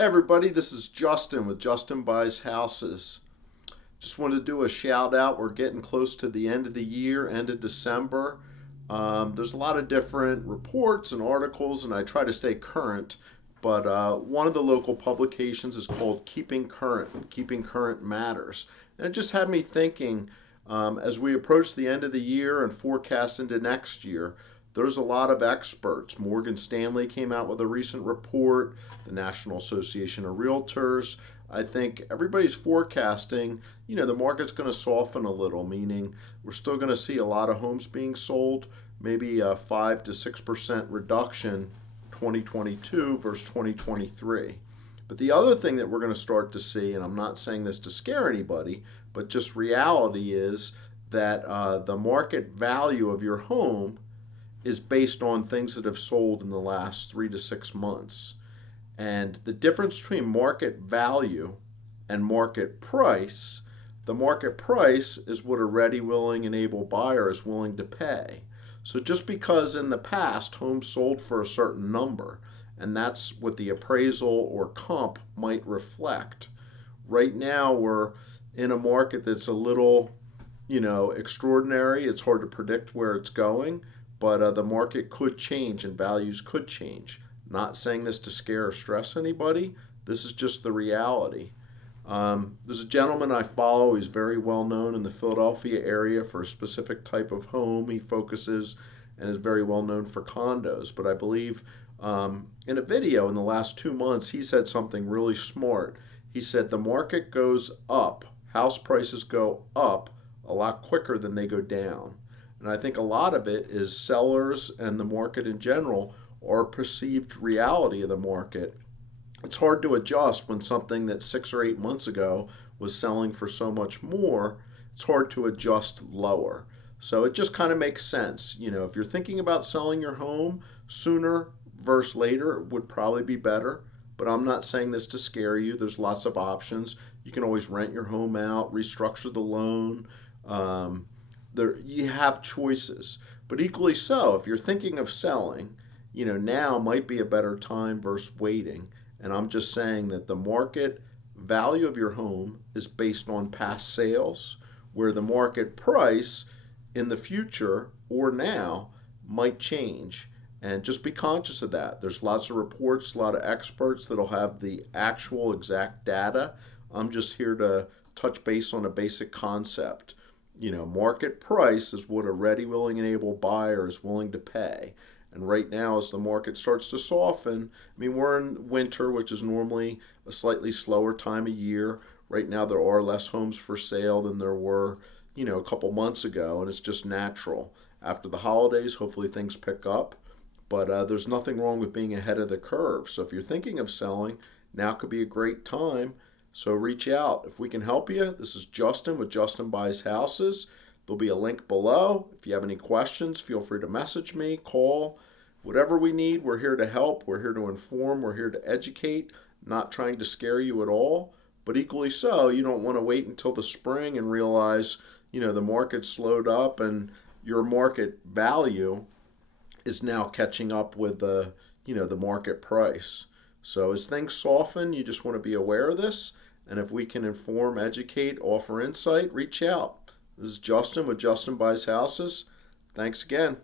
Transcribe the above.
Hey everybody, this is Justin with Justin Buys Houses. Just wanted to do a shout out. We're getting close to the end of the year, end of December. There's a lot of different reports and articles, and I try to stay current. But one of the local publications is called Keeping Current. Keeping Current Matters. And it just had me thinking as we approach the end of the year and forecast into next year, there's a lot of experts. Morgan Stanley came out with a recent report, the National Association of Realtors. I think everybody's forecasting, the market's going to soften a little, meaning we're still going to see a lot of homes being sold, maybe a 5 to 6% reduction 2022 versus 2023. But the other thing that we're going to start to see, and I'm not saying this to scare anybody, but just reality is that the market value of your home is based on things that have sold in the last 3 to 6 months. And the difference between market value and market price, the market price is what a ready, willing, and able buyer is willing to pay. So just because in the past homes sold for a certain number, and that's what the appraisal or comp might reflect. Right now we're in a market that's a little, extraordinary. It's hard to predict where it's going, but the market could change and values could change. Not saying this to scare or stress anybody. This is just the reality. There's a gentleman I follow. He's very well known in the Philadelphia area for a specific type of home. He focuses and is very well known for condos. But I believe in a video in the last 2 months, he said something really smart. He said the market goes up, house prices go up a lot quicker than they go down. And I think a lot of it is sellers and the market in general or perceived reality of the market. It's hard to adjust when something that 6 or 8 months ago was selling for so much more. It's hard to adjust lower. So it just kind of makes sense. If you're thinking about selling your home sooner versus later, it would probably be better. But I'm not saying this to scare you. There's lots of options. You can always rent your home out, restructure the loan. You have choices. But equally so, if you're thinking of selling, now might be a better time versus waiting. And I'm just saying that the market value of your home is based on past sales, where the market price in the future or now might change. And just be conscious of that. There's lots of reports, a lot of experts that'll have the actual exact data. I'm just here to touch base on a basic concept. Market price is what a ready, willing, and able buyer is willing to pay. And right now, as the market starts to soften, we're in winter, which is normally a slightly slower time of year. Right now, there are less homes for sale than there were, a couple months ago, and it's just natural. After the holidays, hopefully things pick up. But there's nothing wrong with being ahead of the curve. So if you're thinking of selling, now could be a great time. So reach out. If we can help you, this is Justin with Justin Buys Houses. There'll be a link below. If you have any questions, feel free to message me, call. Whatever we need, we're here to help. We're here to inform. We're here to educate, not trying to scare you at all. But equally so, you don't want to wait until the spring and realize, the market slowed up and your market value is now catching up with the market price. So as things soften, you just want to be aware of this. And if we can inform, educate, offer insight, reach out. This is Justin with Justin Buys Houses. Thanks again.